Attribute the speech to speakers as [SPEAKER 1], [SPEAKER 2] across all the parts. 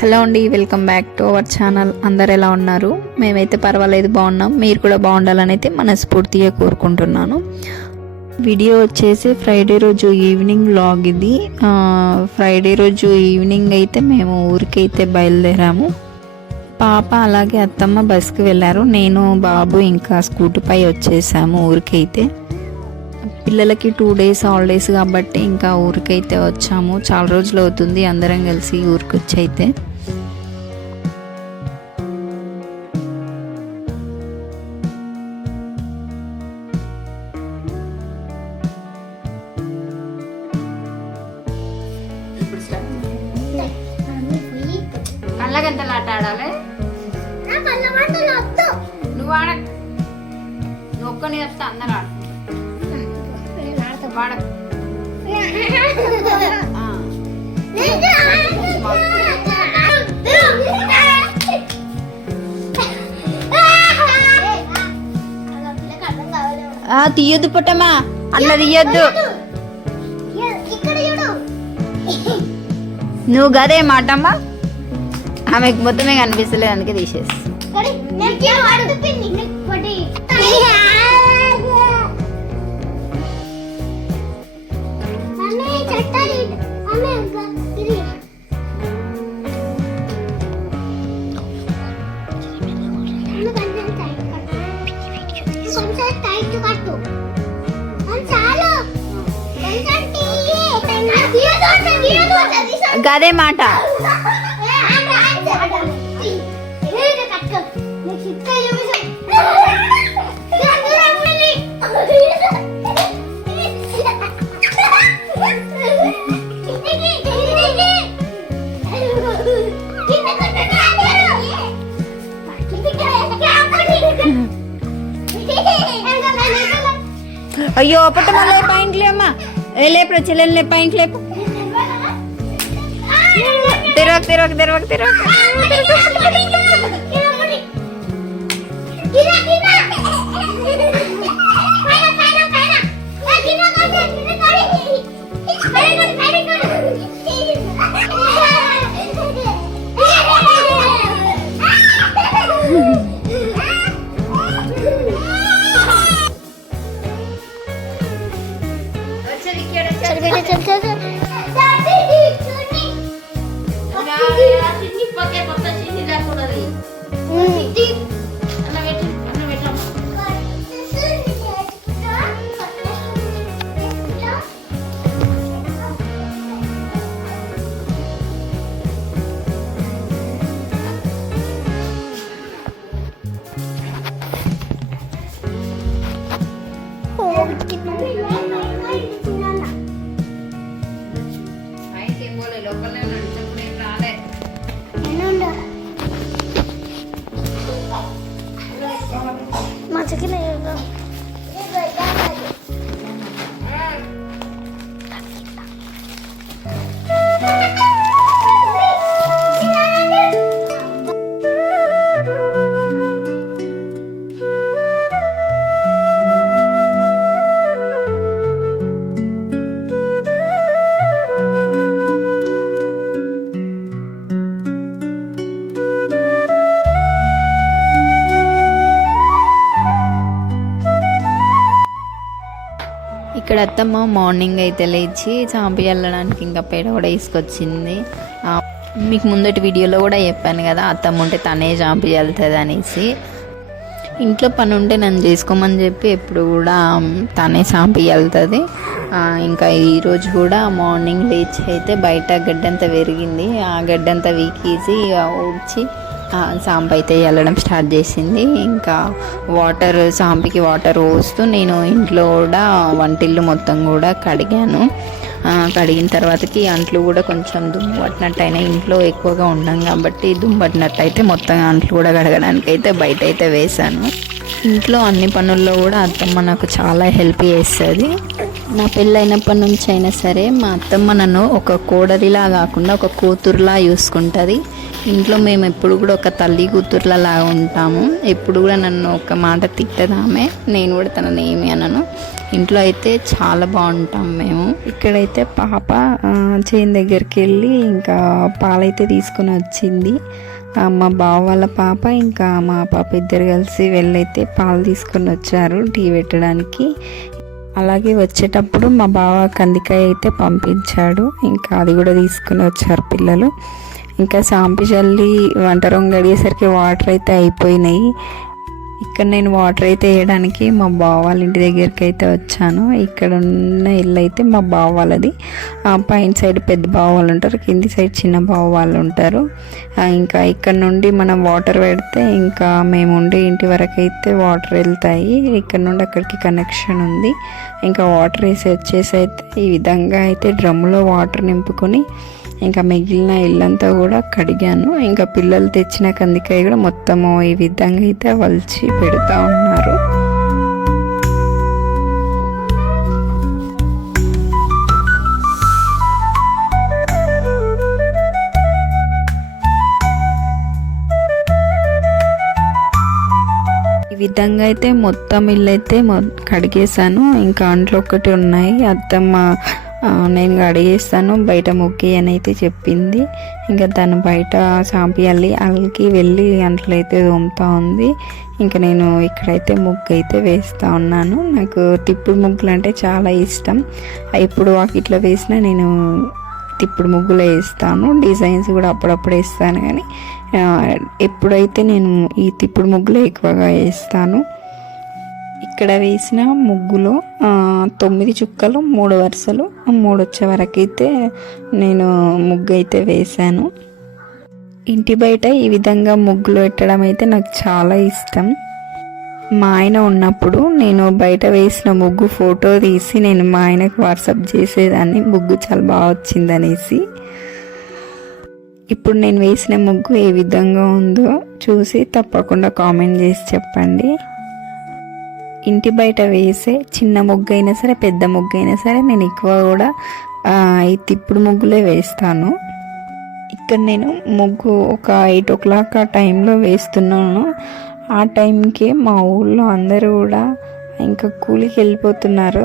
[SPEAKER 1] Hello అండి welcome back to our channel. అందరు ఎలా ఉన్నారు? మేమైతే పర్వాలేదు బాగున్నాం. మీరు కూడా బాగుండాలని అయితే మనస్ఫూర్తిగా కోరుకుంటున్నాను. వీడియో వచ్చేసి ఫ్రైడే రోజు ఈవినింగ్ లాగ్ ఇది. ఫ్రైడే రోజు ఈవినింగ్ అయితే మేము ఊరికైతే బయలుదేరాము. పాప అలాగే అత్తమ్మ బస్కి వెళ్ళారు. నేను బాబు ఇంకా స్కూటీపై వచ్చేసాము ఊరికైతే. పిల్లలకి టూ డేస్ హాలిడేస్ కాబట్టి ఇంకా ఊరికైతే వచ్చాము. చాలా రోజులు అవుతుంది అందరం కలిసి ఊరికి వచ్చి అయితే. తీయొద్దు పుట్టమ్మా. అట్లా తీయొద్దు. నువ్వు గదే మాటమ్మా ఆమెకు మొత్తమే కనిపిస్తలేదు అందుకే తీసేసి.
[SPEAKER 2] కొడి
[SPEAKER 1] గదే మాట అయ్యో పుట్టమ్మ లే పాయింట్ లేమ్మా ఏ లేపు చెల్లెలు లే పాయింట్ లేపు తిరగకు తిరగకు తిరగకు తిరగకు. ఇక్కడ అత్తమ్మ మార్నింగ్ అయితే లేచి చాంపి వెళ్ళడానికి ఇంకా పేడ కూడా తీసుకొచ్చింది. మీకు ముందటి వీడియోలో కూడా చెప్పాను కదా అత్తమ్మ ఉంటే తనే చాంపి వెళ్తుంది అనేసి. ఇంట్లో పని ఉంటే నన్ను చేసుకోమని చెప్పి ఎప్పుడు కూడా తనే చాంపి వెళ్తుంది. ఇంకా ఈరోజు కూడా మార్నింగ్ లేచి అయితే బయట గడ్డంతా పెరిగింది ఆ గడ్డంతా వీకేసి వచ్చి ఊడ్చి సాంప్ అయితే వెళ్ళడం స్టార్ట్ చేసింది. ఇంకా వాటర్ సాంపికి వాటర్ పోస్తూ నేను ఇంట్లో కూడా వంటిల్లు మొత్తం కూడా కడిగాను. కడిగిన తర్వాతకి అంట్లు కూడా కొంచెం దుమ్ము పట్టినట్టు అయినా ఇంట్లో ఎక్కువగా ఉన్నాం కాబట్టి దుమ్ము పట్టినట్టు అయితే మొత్తం అంట్లు కూడా కడగడానికి అయితే బయట అయితే వేశాను. ఇంట్లో అన్ని పనుల్లో కూడా అత్తమ్మ నాకు చాలా హెల్ప్ చేస్తుంది. నా పెళ్ళైనప్పటి నుంచి అయినా సరే మా అత్తమ్మ నన్ను ఒక కోడలిలా కాకుండా ఒక కూతురులా చూసుకుంటుంది. ఇంట్లో మేము ఎప్పుడు కూడా ఒక తల్లి కూతురులలా ఉంటాము. ఎప్పుడు కూడా నన్ను ఒక మాట తిట్టదామే నేను కూడా తనని ఏమి అనను. ఇంట్లో అయితే చాలా బాగుంటాం మేము. ఇక్కడైతే పాప చేను దగ్గరికి వెళ్ళి ఇంకా పాలైతే తీసుకుని వచ్చింది. మా బావ వాళ్ళ పాప ఇంకా మా పాప ఇద్దరు కలిసి వెళ్ళైతే పాలు తీసుకొని వచ్చారు టీ పెట్టడానికి. అలాగే వచ్చేటప్పుడు మా బావ కందికాయ అయితే పంపించాడు. ఇంకా అది కూడా తీసుకుని వచ్చారు పిల్లలు. ఇంకా సాంపి చల్లి వంట రొంగ అడిగేసరికి వాటర్ అయితే అయిపోయినాయి. ఇక్కడ నేను వాటర్ అయితే వేయడానికి మా బావ వాళ్ళ ఇంటి దగ్గరికి అయితే వచ్చాను. ఇక్కడ ఉన్న ఇల్లు అయితే మా బావ వాళ్ళది. పైన సైడ్ పెద్ద బావ వాళ్ళు ఉంటారు. కింది సైడ్ చిన్న బావ వాళ్ళు ఉంటారు. ఇంకా ఇక్కడ నుండి మనం వాటర్ పెడితే ఇంకా మేము ఉండే ఇంటి వరకు అయితే వాటర్ వెళ్తాయి. ఇక్కడ నుండి అక్కడికి కనెక్షన్ ఉంది. ఇంకా వాటర్ వేసి వచ్చేసి అయితే ఈ విధంగా అయితే డ్రమ్ములో వాటర్ నింపుకొని ఇంకా మిగిలిన ఇల్లంతా కూడా కడిగాను. ఇంకా పిల్లలు తెచ్చిన కందికాయ కూడా మొత్తము ఈ విధంగా అయితే వలిచి పెడతా ఉన్నారు. ఈ విధంగా అయితే మొత్తం ఇల్లు అయితే కడిగేశాను. ఇంకా అంట్లో ఒకటి ఉన్నాయి. అత్తమ్మ నేను అడిగేస్తాను. బయట మొక్కి అని అయితే చెప్పింది. ఇంకా తను బయట సాంపియాలి అల్లికి వెళ్ళి అంట్లో అయితే తోముతా ఉంది. ఇంకా నేను ఇక్కడైతే ముగ్గు అయితే వేస్తూ ఉన్నాను. నాకు తిప్పుడు ముగ్గులు అంటే చాలా ఇష్టం. ఎప్పుడు ఇట్లా వేసినా నేను తిప్పుడు ముగ్గులు వేస్తాను. డిజైన్స్ కూడా అప్పుడప్పుడు వేస్తాను కానీ ఎప్పుడైతే నేను ఈ తిప్పుడు ముగ్గులు ఎక్కువగా వేస్తాను ఇక్కడ వేసిన ముగ్గులో తొమ్మిది చుక్కలు మూడు వరుసలు మూడు వచ్చే వరకు అయితే నేను ముగ్గు అయితే వేశాను. ఇంటి బయట ఈ విధంగా ముగ్గులు పెట్టడం అయితే నాకు చాలా ఇష్టం. మా ఆయన ఉన్నప్పుడు నేను బయట వేసిన ముగ్గు ఫోటో తీసి నేను మా ఆయనకు వాట్సాప్ చేసేదాన్ని ముగ్గు చాలా బాగా వచ్చిందనేసి ఇప్పుడు నేను వేసిన ముగ్గు ఏ విధంగా ఉందో చూసి తప్పకుండా కామెంట్ చేసి చెప్పండి. ఇంటి బయట వేసే చిన్న ముగ్గు అయినా సరే పెద్ద ముగ్గు అయినా సరే నేను ఎక్కువ కూడా ఈ తిప్పుడు ముగ్గులే వేస్తాను. ఇక్కడ నేను ముగ్గు ఒక ఎయిట్ ఓ క్లాక్ ఆ టైంలో వేస్తున్నాను. ఆ టైంకి మా ఊళ్ళో అందరూ కూడా ఇంకా కూలికి వెళ్ళిపోతున్నారు.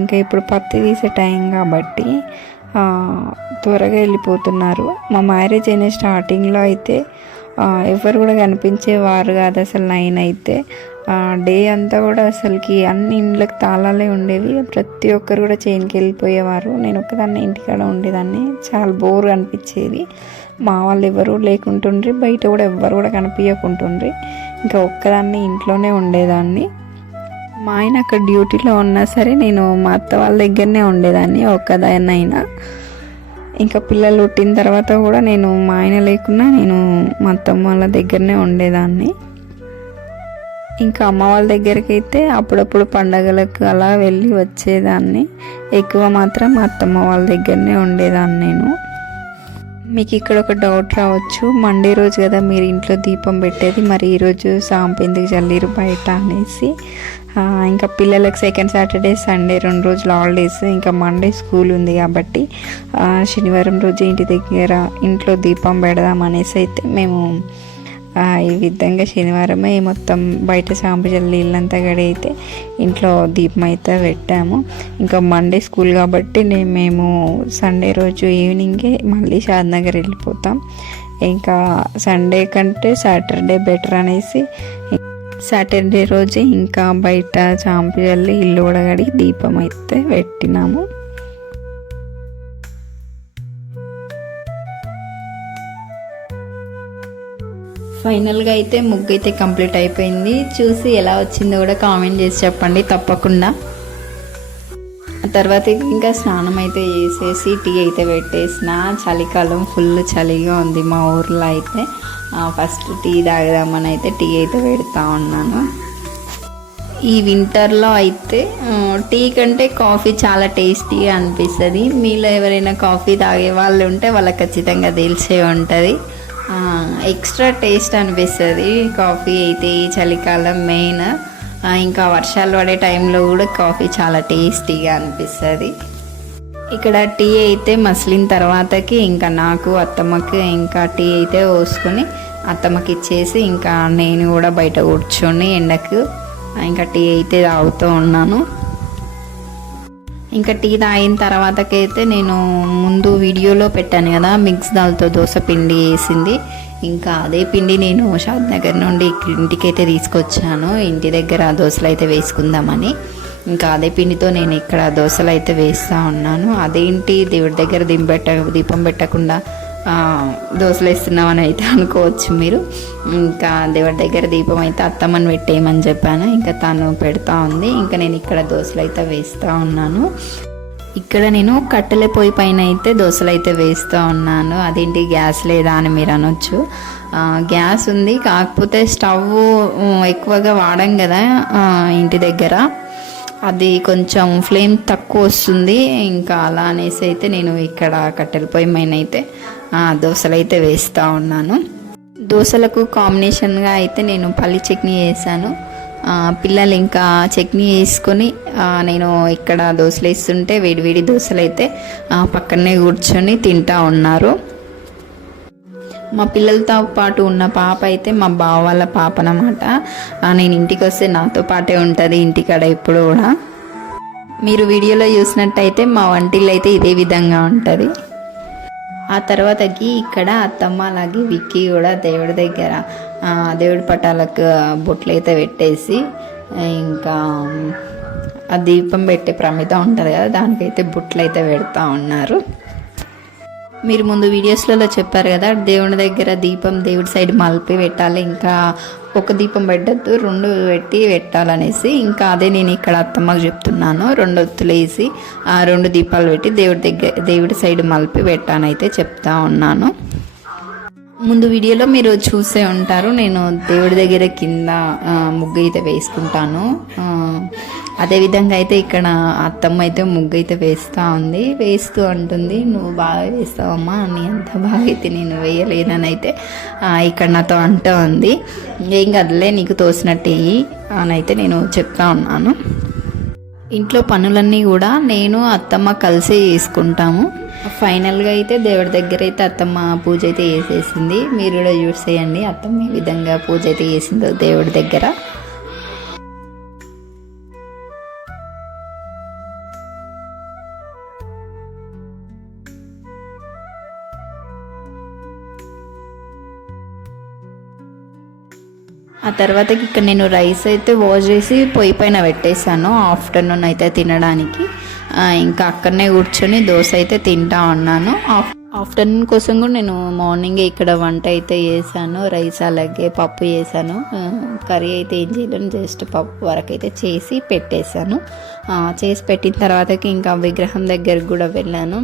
[SPEAKER 1] ఇంకా ఇప్పుడు పత్తి తీసే టైం కాబట్టి త్వరగా వెళ్ళిపోతున్నారు. మా మ్యారేజ్ అయిన స్టార్టింగ్లో అయితే ఎవరు కూడా కనిపించేవారు కాదు అసలు నైన్ అయితే. డే అంతా కూడా అసలుకి అన్ని ఇండ్లకు తాళాలే ఉండేవి. ప్రతి ఒక్కరు కూడా చేనుకి వెళ్ళిపోయేవారు. నేను ఒక్కదాన్ని ఇంటికాడ ఉండేదాన్ని. చాలా బోర్ అనిపించేది. మా వాళ్ళు ఎవరు లేకుంటుండ్రి. బయట కూడా ఎవ్వరు కూడా కనిపించకుంటుండ్రి. ఇంకా ఒక్కదాన్ని ఇంట్లోనే ఉండేదాన్ని. మా ఆయన అక్కడ డ్యూటీలో ఉన్నా సరే నేను మా అత్త వాళ్ళ దగ్గరనే ఉండేదాన్ని ఒక్కదాన్నైనా. ఇంకా పిల్లలు పుట్టిన తర్వాత కూడా నేను మా ఆయన లేకున్నా నేను మా అత్తమ్మ వాళ్ళ దగ్గరనే ఉండేదాన్ని. ఇంకా అమ్మ వాళ్ళ దగ్గరికి అయితే అప్పుడప్పుడు పండగలకు అలా వెళ్ళి వచ్చేదాన్ని. ఎక్కువ మాత్రం అత్తమ్మ వాళ్ళ దగ్గరనే ఉండేదాన్ని నేను. మీకు ఇక్కడ ఒక డౌట్ రావచ్చు. మండే రోజు కదా మీరు ఇంట్లో దీపం పెట్టేది. మరి ఈరోజు సాంపు ఎందుకు చల్లిరు బయట అనేసి. ఇంకా పిల్లలకు సెకండ్ సాటర్డే సండే రెండు రోజులు హాలిడేస్ ఇంకా మండే స్కూల్ ఉంది కాబట్టి శనివారం రోజు ఇంటి దగ్గర ఇంట్లో దీపం పెడదాం అనేసి అయితే మేము ఈ విధంగా శనివారమే మొత్తం బయట సాంపు చల్లి ఇల్లంతా గడైతే ఇంట్లో దీపం అయితే పెట్టాము. ఇంకా మండే స్కూల్ కాబట్టి నేను మేము సండే రోజు ఈవినింగే మళ్ళీ షాద్నగర్ వెళ్ళిపోతాం. ఇంకా సండే కంటే సాటర్డే బెటర్ అనేసి సాటర్డే రోజు ఇంకా బయట చాంపు చల్లి ఇల్లు కూడా కడిగి దీపం అయితే పెట్టినాము. ఫైనల్గా అయితే ముగ్గు అయితే కంప్లీట్ అయిపోయింది. చూసి ఎలా వచ్చిందో కూడా కామెంట్ చేసి చెప్పండి తప్పకుండా. తర్వాత ఇంకా స్నానం అయితే చేసేసి టీ అయితే పెట్టేసిన. చలికాలం ఫుల్ చలిగా ఉంది మా ఊర్లో అయితే. ఫస్ట్ టీ తాగదామని అయితే టీ అయితే పెడతా ఉన్నాను. ఈ వింటర్లో అయితే టీ కంటే కాఫీ చాలా టేస్టీగా అనిపిస్తుంది. మీలో ఎవరైనా కాఫీ తాగే వాళ్ళు ఉంటే వాళ్ళకి ఖచ్చితంగా తెలిసే ఉంటుంది. ఎక్స్ట్రా టేస్ట్ అనిపిస్తుంది. కాఫీ అయితే ఈ చలికాలం మెయిన్. ఇంకా వర్షాలు పడే టైంలో కూడా కాఫీ చాలా టేస్టీగా అనిపిస్తుంది. ఇక్కడ టీ అయితే మసిలిన తర్వాతకి ఇంకా నాకు అత్తమ్మకి ఇంకా టీ అయితే పోసుకొని అత్తమ్మకి ఇచ్చేసి ఇంకా నేను కూడా బయట కూర్చొని ఎండకు ఇంకా టీ అయితే తాగుతూ ఉన్నాను. ఇంకా టీ తాగిన తర్వాతకైతే నేను ముందు వీడియోలో పెట్టాను కదా మిక్స్ దాల్తో దోశ పిండి వేసింది. ఇంకా అదే పిండి నేను షాద్ నగర్ నుండి ఇంటికైతే తీసుకొచ్చాను. ఇంటి దగ్గర దోశలు అయితే వేసుకుందామని. ఇంకా అదే పిండితో నేను ఇక్కడ దోశలు అయితే వేస్తూ ఉన్నాను. అదేంటి దేవుడి దగ్గర దింపెట్ట దీపం పెట్టకుండా దోశలు వేస్తున్నామని అయితే అనుకోవచ్చు మీరు. ఇంకా దేవుడి దగ్గర దీపం అయితే అత్తమ్మని పెట్టేయమని చెప్పాను. ఇంకా తను పెడతా ఉంది. ఇంకా నేను ఇక్కడ దోశలు అయితే వేస్తూ ఉన్నాను. ఇక్కడ నేను కట్టెల పొయ్యి పైన అయితే దోశలు అయితే వేస్తూ ఉన్నాను. అదేంటి గ్యాస్ లేదా అని మీరు అనొచ్చు. గ్యాస్ ఉంది. కాకపోతే స్టవ్ ఎక్కువగా వాడం కదా ఇంటి దగ్గర. అది కొంచెం ఫ్లేమ్ తక్కువ వస్తుంది. ఇంకా అలా అనేసి అయితే నేను ఇక్కడ కట్టెల పొయ్యి పైన అయితే దోశలు అయితే వేస్తూ ఉన్నాను. దోశలకు కాంబినేషన్గా అయితే నేను పల్లి చట్నీ వేసాను పిల్లలు ఇంకా చట్నీ వేసుకొని నేను ఇక్కడ దోశలు వేస్తుంటే వేడివేడి దోశలు అయితే పక్కనే కూర్చొని తింటా ఉన్నారు. మా పిల్లలతో పాటు ఉన్న పాప అయితే మా బావ వాళ్ళ పాప అనమాట నేను ఇంటికి వస్తే నాతో పాటే ఉంటుంది ఇంటికాడ ఎప్పుడు కూడా. మీరు వీడియోలో చూసినట్టయితే మా వంటిల్లు అయితే ఇదే విధంగా ఉంటుంది. ఆ తర్వాతకి ఇక్కడ అత్తమ్మ అలాగే విక్కీ కూడా దేవుడి దగ్గర దేవుడి పటాలకు బొట్లు అయితే పెట్టేసి ఇంకా ఆ దీపం పెట్టే ప్రమిత ఉంటుంది కదా దానికైతే బొట్లు అయితే పెడతా ఉన్నారు. మీరు ముందు వీడియోస్లలో చెప్పారు కదా దేవుని దగ్గర దీపం దేవుడి సైడ్ మలిపి పెట్టాలి ఇంకా ఒక దీపం పెట్టద్దు రెండు పెట్టి పెట్టాలనేసి ఇంకా అదే నేను ఇక్కడ అత్తమ్మకు చెప్తున్నాను రెండు ఒత్తులు వేసి ఆ రెండు దీపాలు పెట్టి దేవుడి దగ్గర దేవుడి సైడ్ మలిపి పెట్టానైతే చెప్తా ఉన్నాను. ముందు వీడియోలో మీరు చూసే ఉంటారు. నేను దేవుడి దగ్గర కింద ముగ్గు అయితే వేసుకుంటాను. అదేవిధంగా అయితే ఇక్కడ అత్తమ్మ అయితే ముగ్గు అయితే వేస్తూ ఉంది. వేస్తూ అంటుంది నువ్వు బాగా వేస్తావమ్మా నీ అంత బాగా అయితే నేను వేయలేనని అయితే ఇక్కడ నాతో అంటూ ఉంది. ఏం కదలే నీకు తోసినట్టు అని అయితే నేను చెప్తా ఉన్నాను. ఇంట్లో పనులన్నీ కూడా నేను అత్తమ్మ కలిసి చేసుకుంటాము ఫైనల్గా అయితే దేవుడి దగ్గర అయితే అత్తమ్మ పూజ అయితే చేసేసింది. మీరు కూడా చూసేయండి అత్తమ్మ ఈ విధంగా పూజ అయితే చేసిందో దేవుడి దగ్గర. ఆ తర్వాత ఇక్కడ నేను రైస్ అయితే వాష్ చేసి పొయ్యి పైన పెట్టేశాను ఆఫ్టర్నూన్ అయితే తినడానికి. ఇంకా అక్కడనే కూర్చొని దోశ అయితే తింటా ఉన్నాను. ఆఫ్ ఆఫ్టర్నూన్ కోసం కూడా నేను మార్నింగ్ ఇక్కడ వంట అయితే చేశాను రైస్ అలాగే పప్పు చేశాను. కర్రీ అయితే ఏం చేయలేను జస్ట్ పప్పు వరకు అయితే చేసి పెట్టేశాను. చేసి పెట్టిన తర్వాతకి ఇంకా విగ్రహం దగ్గరికి కూడా వెళ్ళాను.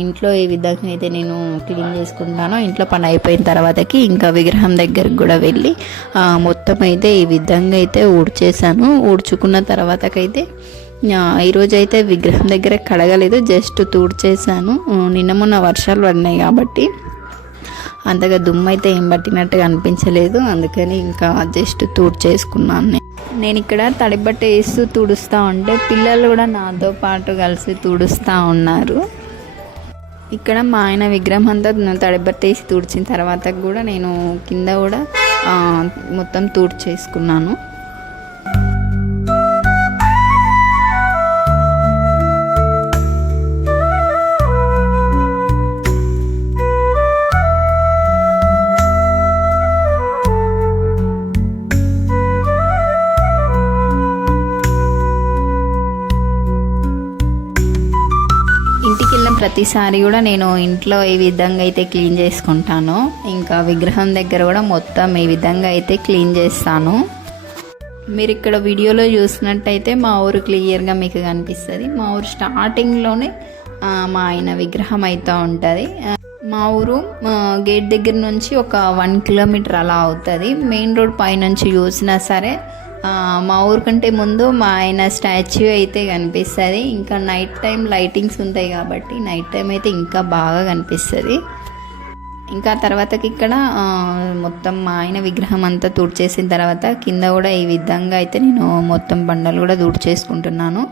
[SPEAKER 1] ఇంట్లో ఏ విధంగా అయితే నేను క్లీన్ చేసుకుంటానో ఇంట్లో పని అయిపోయిన తర్వాతకి ఇంకా విగ్రహం దగ్గరికి కూడా వెళ్ళి మొత్తం అయితే ఈ విధంగా అయితే ఊడ్చేసాను ఊడ్చుకున్న తర్వాతకైతే ఈరోజు అయితే విగ్రహం దగ్గర కడగలేదు జస్ట్ తూడ్చేసాను నిన్న మొన్న వర్షాలు పడినాయి కాబట్టి అంతగా దుమ్ము అయితే ఏం పట్టినట్టుగా అనిపించలేదు. అందుకని ఇంకా జస్ట్ తూడ్చేసుకున్నాను నేను. నేను ఇక్కడ తడిబట్ట వేస్తూ తుడుస్తూ ఉంటే పిల్లలు కూడా నాతో పాటు కలిసి తుడుస్తూ ఉన్నారు. ఇక్కడ మా ఆయన విగ్రహం అంతా తడిబట్టేసి తుడిచిన తర్వాత కూడా నేను కింద కూడా మొత్తం తుడిచేసుకున్నాను. ప్రతిసారి కూడా నేను ఇంట్లో ఈ విధంగా అయితే క్లీన్ చేసుకుంటాను. ఇంకా విగ్రహం దగ్గర కూడా మొత్తం ఈ విధంగా అయితే క్లీన్ చేస్తాను. మీరు ఇక్కడ వీడియోలో చూసినట్టయితే మా ఊరు క్లియర్గా మీకు కనిపిస్తుంది. మా ఊరు స్టార్టింగ్లోనే మా ఆయన విగ్రహం అయితే ఉంటుంది. మా ఊరు గేట్ దగ్గర నుంచి ఒక వన్ కిలోమీటర్ అలా అవుతుంది. మెయిన్ రోడ్ పైనుంచి చూసినా సరే మా ఊరు కంటే ముందు మా ఆయన స్టాచ్యూ అయితే కనిపిస్తుంది. ఇంకా నైట్ టైం లైటింగ్స్ ఉంటాయి కాబట్టి నైట్ టైం అయితే ఇంకా బాగా కనిపిస్తుంది. ఇంకా తర్వాతకి ఇక్కడ మొత్తం మా ఆయన విగ్రహం అంతా తుడిచేసిన తర్వాత కింద కూడా ఈ విధంగా అయితే నేను మొత్తం బండలు కూడా తుడిచేసుకుంటున్నాను.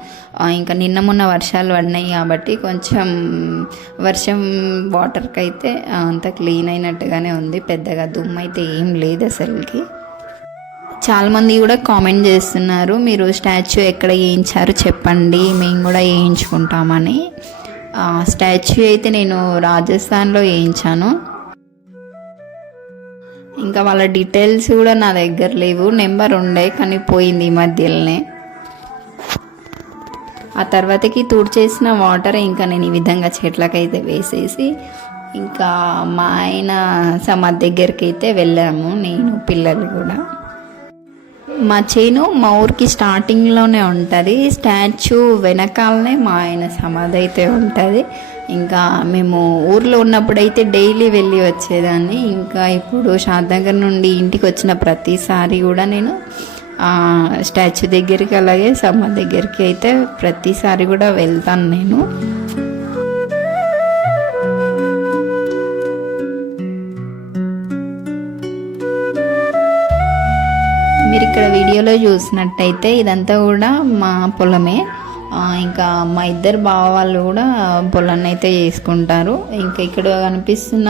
[SPEAKER 1] ఇంకా నిన్న మొన్న వర్షాలు పడినాయి కాబట్టి కొంచెం వర్షం వాటర్కి అయితే అంత క్లీన్ అయినట్టుగానే ఉంది. పెద్దగా దుమ్ము అయితే ఏం లేదు అసలుకి. చాలామంది కూడా కామెంట్ చేస్తున్నారు మీరు స్టాచ్యూ ఎక్కడ వేయించారు చెప్పండి మేము కూడా వేయించుకుంటామని. స్టాచ్యూ అయితే నేను రాజస్థాన్లో వేయించాను. ఇంకా వాళ్ళ డీటెయిల్స్ కూడా నా దగ్గర లేవు నెంబర్ ఉండే కానీ పోయింది ఈ మధ్యలోనే. ఆ తర్వాతకి తుడిచేసిన వాటర్ ఇంకా నేను ఈ విధంగా చెట్లకైతే వేసేసి ఇంకా మా ఆయన సమాధి దగ్గరికి అయితే వెళ్ళాము నేను పిల్లలు కూడా. మా చేను మా ఊరికి స్టార్టింగ్లోనే ఉంటుంది. స్టాచ్యూ వెనకాలనే మా ఆయన సమాధి అయితే ఉంటుంది. ఇంకా మేము ఊర్లో ఉన్నప్పుడైతే డైలీ వెళ్ళి వచ్చేదాన్ని. ఇంకా ఇప్పుడు దగ్గర నుండి ఇంటికి వచ్చిన ప్రతిసారి కూడా నేను స్టాచ్యూ దగ్గరికి అలాగే సమాధి దగ్గరికి అయితే ప్రతిసారి కూడా వెళ్తాను నేను. ఇక్కడ వీడియోలో చూసినట్టయితే ఇదంతా కూడా మా పొలమే. ఇంకా మా ఇద్దరు బావ వాళ్ళు కూడా పొలాన్ని అయితే చేసుకుంటారు. ఇంకా ఇక్కడ కనిపిస్తున్న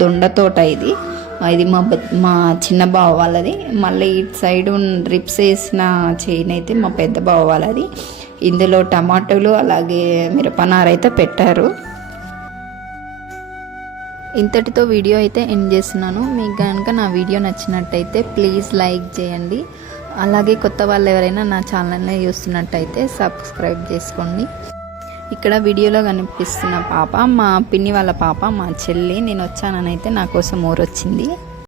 [SPEAKER 1] దొండ తోట ఇది. ఇది మా మా చిన్న బావ వాళ్ళది. మళ్ళీ ఇటు సైడ్ రిప్స్ వేసిన చైన్ అయితే మా పెద్ద బావ వాళ్ళది. ఇందులో టమాటోలు అలాగే మిరపనారైతే పెట్టారు. ఇంతటితో వీడియో అయితే ఎండ్ చేస్తున్నాను. మీకు కనుక నా వీడియో నచ్చినట్టయితే ప్లీజ్ లైక్ చేయండి. అలాగే కొత్త వాళ్ళు ఎవరైనా నా ఛానల్ని చూస్తున్నట్టయితే సబ్స్క్రైబ్ చేసుకోండి. ఇక్కడ వీడియోలో కనిపిస్తున్న పాప మా పిన్ని వాళ్ళ పాప మా చెల్లి. నేను వచ్చానని అయితే నా కోసం ఊరొచ్చింది.